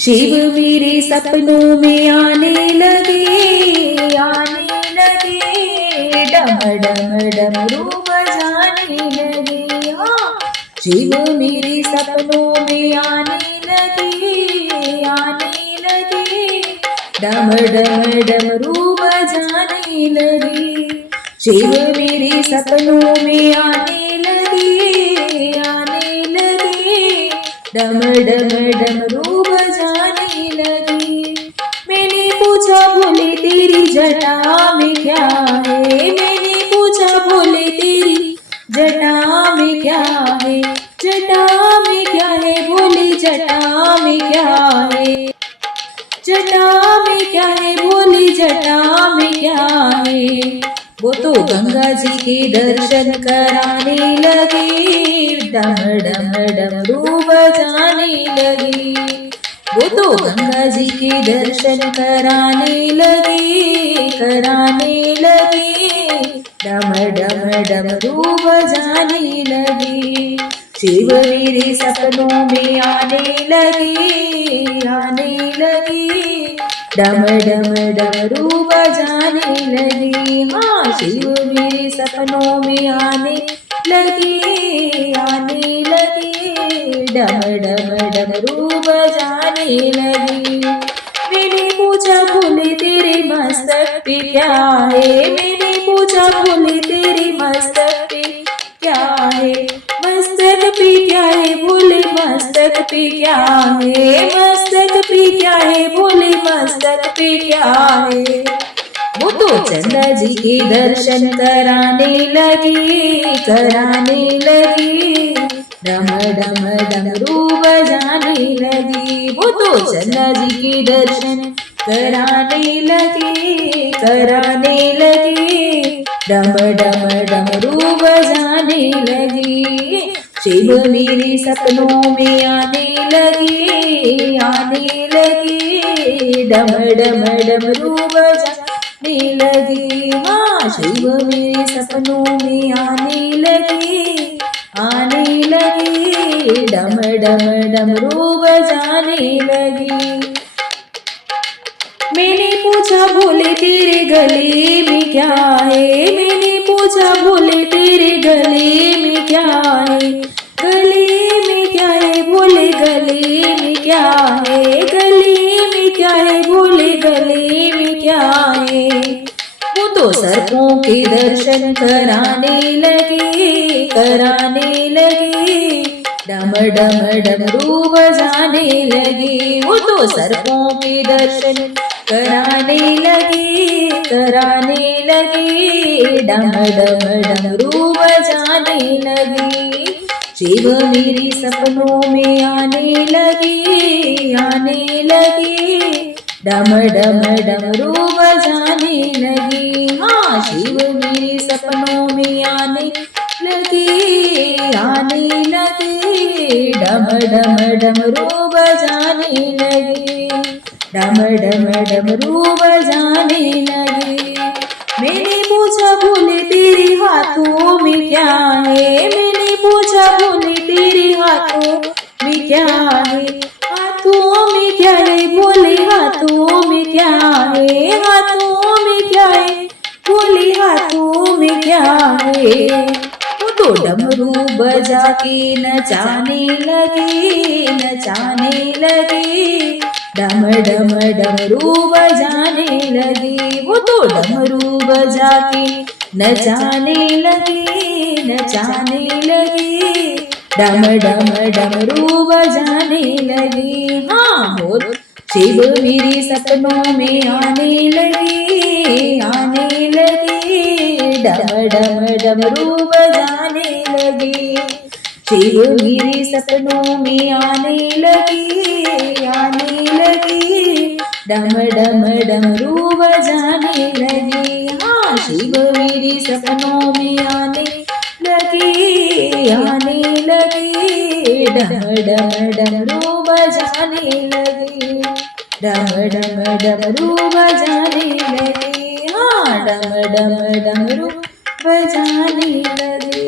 शिव मेरे सपनों में आने लगे, डम डम डमरू बजाने लगे। हाँ, शिव मेरे सपनों में आने लगे, डम डम डमरू बजाने लगे। शिव मेरे सपनों में आने लगे, डम डम डमरू बजाने लगे। मैंने पूछा भोले तेरी जटा में क्या है, मैंने पूछा भोले तेरी जटा में क्या है, जटा में क्या है भोले, जटा में क्या है, जटा में क्या है भोले, जटा में क्या है। वो तो गंगा जी के दर्शन कराने लगे, डम डम डमरू बजाने लगे। वो तो गंगा जी के दर्शन कराने लगे, डम डम डमरू बजाने लगे। शिव मेरे सपनों में आने लगे, डम डम डमरू बजाने लगे। हाँ, शिव मेरे सपनों में आने लगे, डम डम डमरू बजाने लगे। मैंने पूछा भोले तेरे मस्तक पे क्या है, मैंने पूछा भोले तेरे मस्तक पे क्या है, मस्तक पे क्या है भोले, मस्तक पे क्या है, मस्तक पे क्या है भोले, मस्तक पे क्या है। वो तो चंदा जी के दर्शन कराने लगे, डम डम डमरू बजाने लगे। वो तो चंदा जी के दर्शन कराने लगे, डम डम डमरू बजाने लगे। शिव मेरे सपनों में आने लगे, डम डम डमरू बजाने लगे। हाँ, शिव मेरे सपनों में आने लगे, डम डम डमरू बजाने लगे। मैंने पूछा भोले तेरे गले में क्या है, मैंने पूछा भोले तेरे गले में क्या है, गले में क्या है भोले, गले में क्या है, गले में क्या है भोले, गले में क्या है। वो तो सर्पों के दर्शन कराने लगे, डम डम डमरू बजाने लगे। वो तो सर्पों के दर्शन कराने लगे, डम डम डमरू बजाने लगे। शिव मेरे सपनों में आने लगे, डम डम डमरू बजाने लगे। हाँ, शिव मेरे सपनों में आने लगे, डम डम डमरू बजाने लगे, डम डम डमरू बजाने लगे। मैंने पूछा भोले तेरे हाथों में क्या है, मैंने पूछा भोले तेरे हाथों में क्या है, हाथों में क्या है भोले, हाथों में क्या है, हाथों में क्या है भोले, हाथों में क्या है। तो डमरू बजा के नचाने लगे, डम डम डमरू बजाने लगे। वो तो डमरू बजा के नचाने लगे, डम डम डमरू बजाने लगे। हाँ, बोल शिव मेरे सपनों में आने लगे, डम डम डमरू बजाने लगे। शिव मेरे सपनों में आने लगे, डम डम डमरू बजाने लगे। हाँ, शिव मेरे सपनों में आने लगे, डम डम डमरू बजाने लगे, डम डम डमरू बजाने लगे। हाँ, डम डम डमरू बजाने लगे।